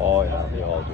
Oh yeah, they all do.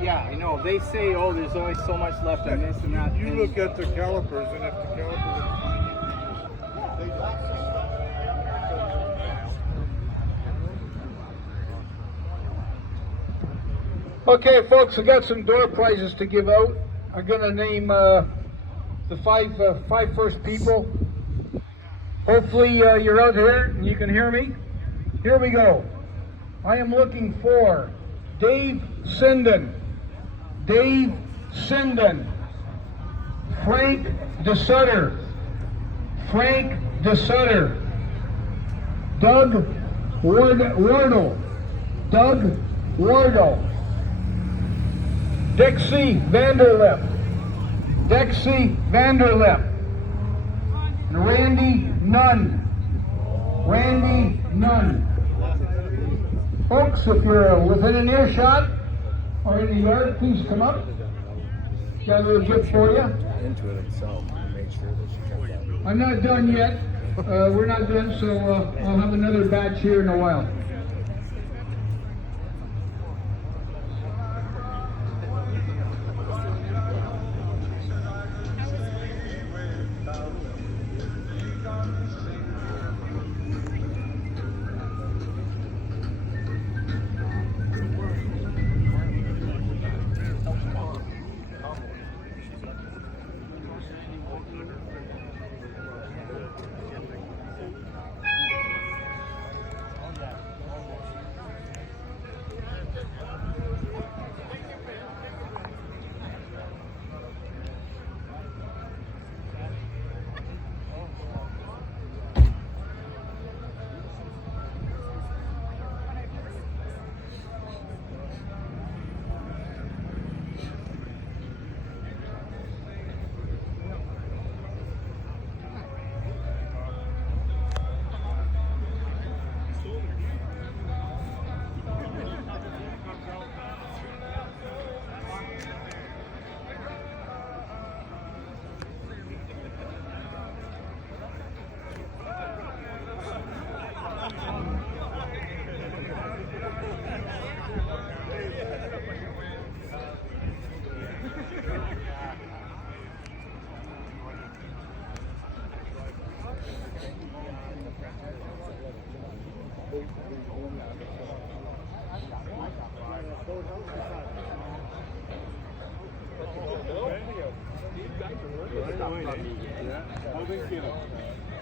Yeah, I know. They say, oh, there's only so much left on this and that. You look at the calipers, and if the calipers Okay, folks, I got some door prizes to give out. I'm gonna name the five first people. Hopefully you're out here and you can hear me. Here we go. I am looking for Dave Sinden, Dave Sinden, Frank DeSutter, Frank DeSutter, Doug Wardle, Doug Wardle, Dixie Vanderlip, Dixie Vanderlip, and Randy Nunn, Randy Nunn. Folks, if you're within an earshot or in the yard, please come up. Got a little gift for you. Into it himself and make sure that she kept that. I'm not done yet. We're not done, so I'll have another batch here in a while.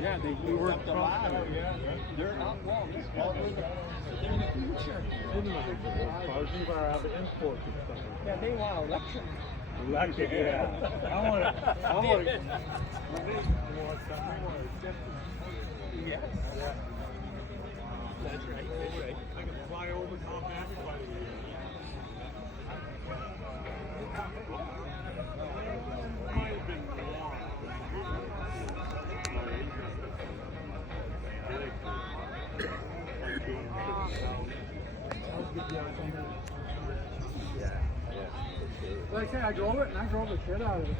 Yeah, we worked the ladder. They're not long. They're the future. Yeah, they want election. Elected, yeah. I want to. Yes. That's right. That's right. I can fly over top everybody. Might have been Like I said, I drove it and I drove the shit out of it.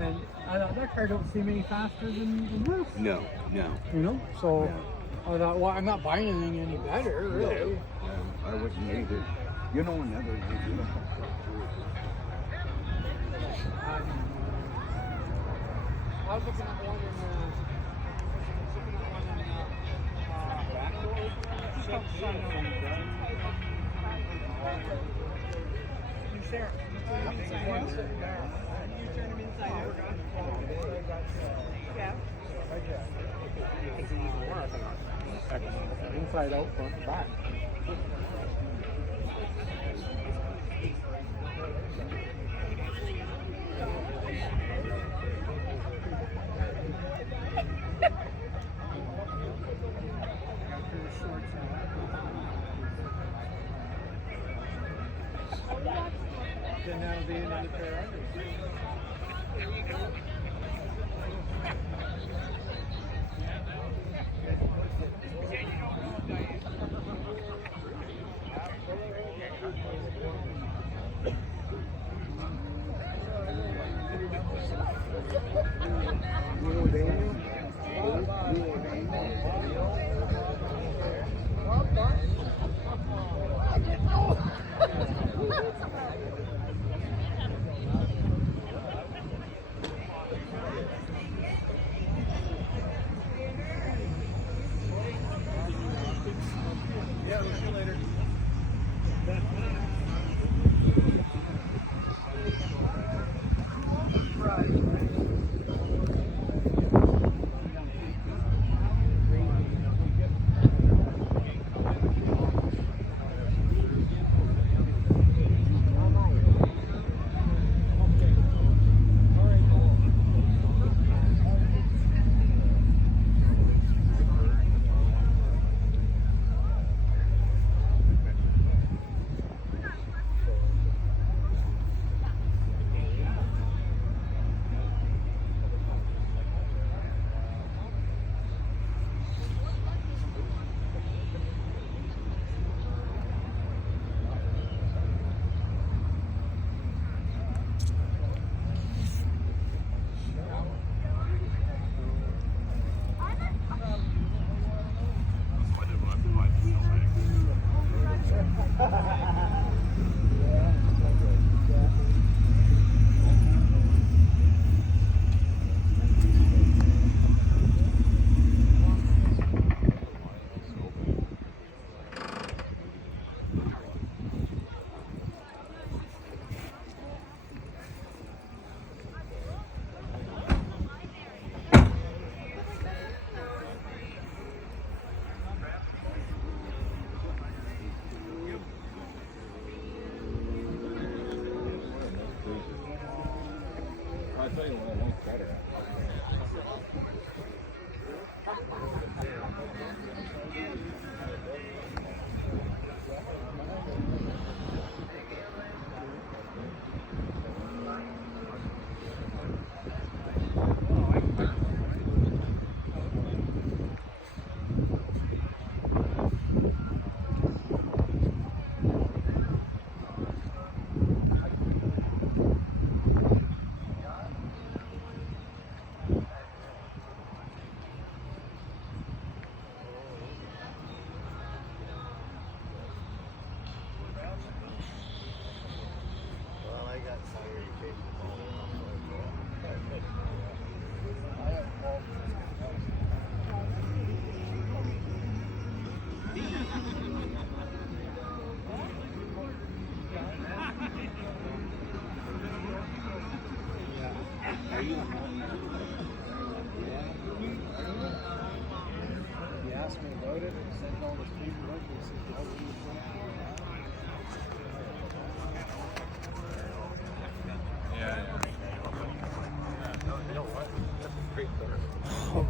And I thought that car don't seem any faster than this. No, no. You know? So I thought, well, I'm not buying anything any better, really. I wouldn't either. You know, never. I was looking at one inside out, front, back. Short then that'll be another pair of others.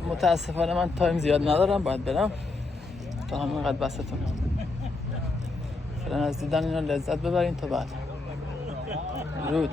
متاسفانه من تایم زیاد ندارم، باید برم. تا همینقدر بستون. فعلا از دیدن اینا لذت ببرین تا بعد. رود